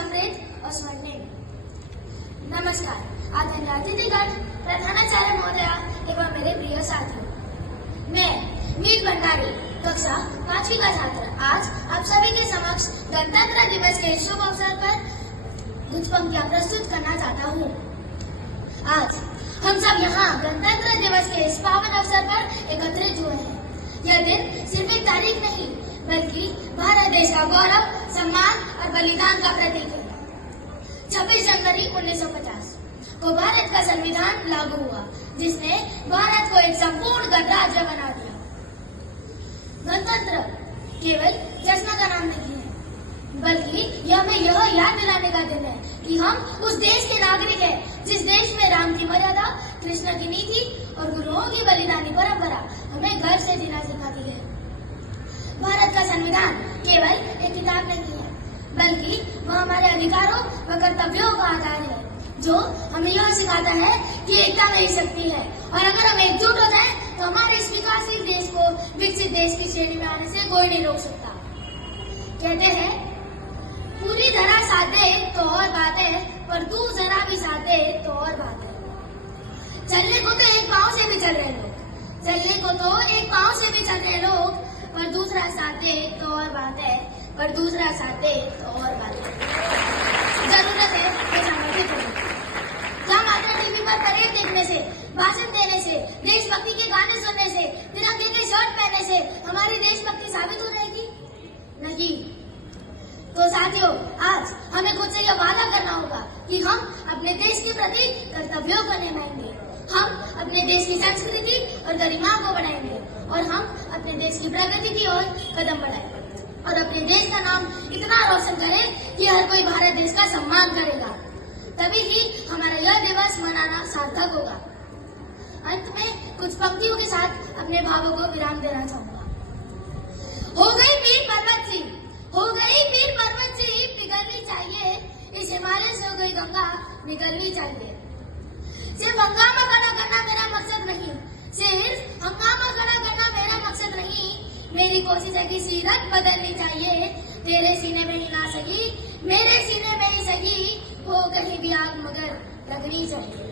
समृद्ध और स्वर्णिम। नमस्कार, आदरणीय अतिथिगण, प्रधानाचार्य महोदया एवं मेरे प्रिय साथियों, मैं मीत भंडारी कक्षा 5वीं का छात्र आज आप सभी के समक्ष गणतंत्र दिवस के शुभ अवसर पर कुछ पंक्तियां प्रस्तुत करना चाहता हूँ। आज हम सब यहाँ गणतंत्र दिवस के इस पावन अवसर पर एकत्रित हुए हैं। यह दिन सिर्फ एक तारीख नहीं बल्कि भारत देश का गौरव, सम्मान और बलिदान का प्रतीक है। 26 जनवरी 1950 को भारत का संविधान लागू हुआ, जिसने भारत को एक संपूर्ण गणराज्य बना दिया। गणतंत्र केवल जश्न का नाम नहीं है, बल्कि यह हमें यह याद दिलाने का दिन है कि हम उस देश के नागरिक हैं जिस देश में राम की मर्यादा, कृष्ण की नीति और गुरुओं की बलिदानी परंपरा हमें गर्व से जीना सिखाती है। भारत का संविधान केवल एक किताब नहीं है, बल्कि वह हमारे अधिकारों व कर्तव्यों का आधार है, जो हमें यह सिखाता है कि एकता में ही शक्ति है और अगर हम एकजुट हो जाएं, तो हमारे इस विकासशील देश को विकसित देश की श्रेणी में आने से कोई नहीं रोक सकता। कहते हैं, पूरी तरह साथ दे तो और बात है, पर तू जरा भी साथ दे तो और बात है। चलने को तो एक पांव से भी चल रहे लोग, चलने को तो एक पांव से भी चल रहे लोग, पर दूसरा साथ दे तो और बात है, पर दूसरा साथ दे तो और बात है। जरूरत है कि संगठित होने, क्या मात्र टीवी पर परेड देखने से, भाषण देने से, देशभक्ति के गाने सुनने से, तिरंगे के शर्ट पहनने से हमारी देशभक्ति साबित हो जाएगी? नहीं। तो साथियों, आज हमें खुद से यह वादा करना होगा कि हम अपने देश के प्रति कर्तव्यों को निभाएंगे, हम अपने देश की संस्कृति और गरिमा को बढ़ाएंगे और हम अपने देश की प्रगति की ओर कदम बढ़ाएंगे और अपने देश का नाम इतना रोशन करें कि हर कोई भारत देश का सम्मान करेगा। तभी ही हमारा यह दिवस मनाना सार्थक होगा। अंत में कुछ पंक्तियों के साथ अपने भावों को विराम देना चाहूंगा। हो गई पीर पर्वत सी, हो गई पीर पर्वत सी, पिघलनी चाहिए, इस हिमालय से हो गई गंगा, निकलनी चाहिए। सिर्फ हंगामा खड़ा करना मेरा मकसद नहीं, सिर्फ हंगामा खड़ा करना मेरा मकसद नहीं, मेरी कोशिश है कि सीरत बदलनी चाहिए। तेरे सीने में ही ना सकी, मेरे सीने में ही सकी, हो कहीं भी आग मगर लगनी चाहिए।